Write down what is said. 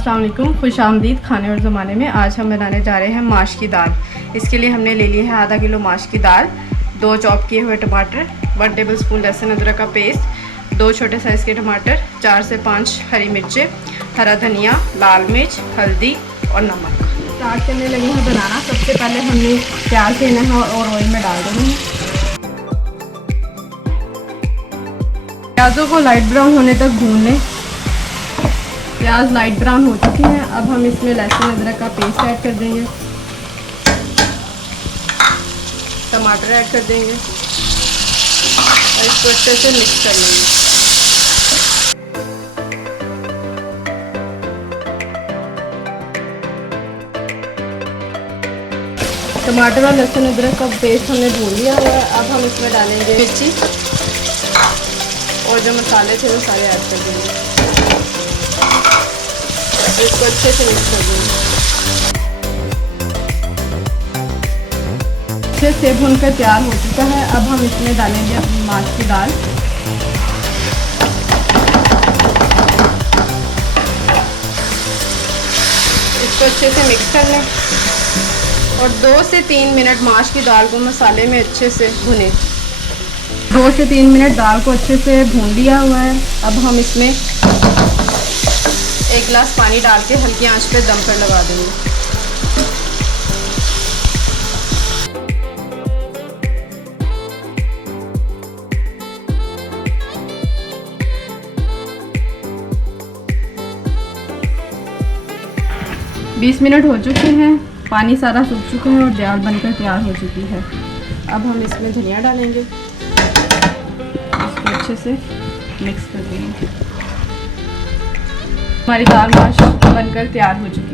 अस्सलाम वालेकुम, खुश आमदीद खाने और ज़माने में। आज हम बनाने जा रहे हैं माश की दाल। इसके लिए हमने ले ली है आधा किलो माश की दाल, 2 चॉप किए हुए टमाटर, 1 टेबलस्पून लहसुन अदरक का पेस्ट, 2 छोटे साइज़ के टमाटर, 4 से 5 हरी मिर्चें, हरा धनिया, लाल मिर्च, हल्दी और नमक। स्टार्ट करने लगे हैं बनाना। सबसे पहले हमने प्याज लेना है और ऑयल में डाल देना है। प्याज़ों को लाइट ब्राउन होने तक भून लें। प्याज लाइट ब्राउन हो चुकी हैं। अब हम इसमें लहसुन अदरक का पेस्ट ऐड कर देंगे, टमाटर ऐड कर देंगे और इसको अच्छे से मिक्स कर लेंगे। टमाटर और लहसुन अदरक का पेस्ट हमने भून लिया हुआ है। अब हम इसमें डालेंगे मिर्ची और जो मसाले थे वो सारे ऐड कर देंगे। इसको अच्छे से मिक्स कर देंगे। अच्छे से भूनकर तैयार हो चुका है। अब हम इसमें डालेंगे अपनी माश की दाल। इसको अच्छे से मिक्स कर लें और 2 से 3 मिनट माश की दाल को मसाले में अच्छे से भुनें। 2 से 3 मिनट दाल को अच्छे से भून लिया हुआ है। अब हम इसमें 1 गिलास पानी डाल के हल्की आंच पे दम पर लगा देंगे। बीस मिनट हो चुके हैं, पानी सारा सूख चुका है और दाल बनकर तैयार हो चुकी है। अब हम इसमें धनिया डालेंगे, इसको अच्छे से मिक्स कर देंगे। हमारी दाल माश बनकर तैयार हो चुकी है।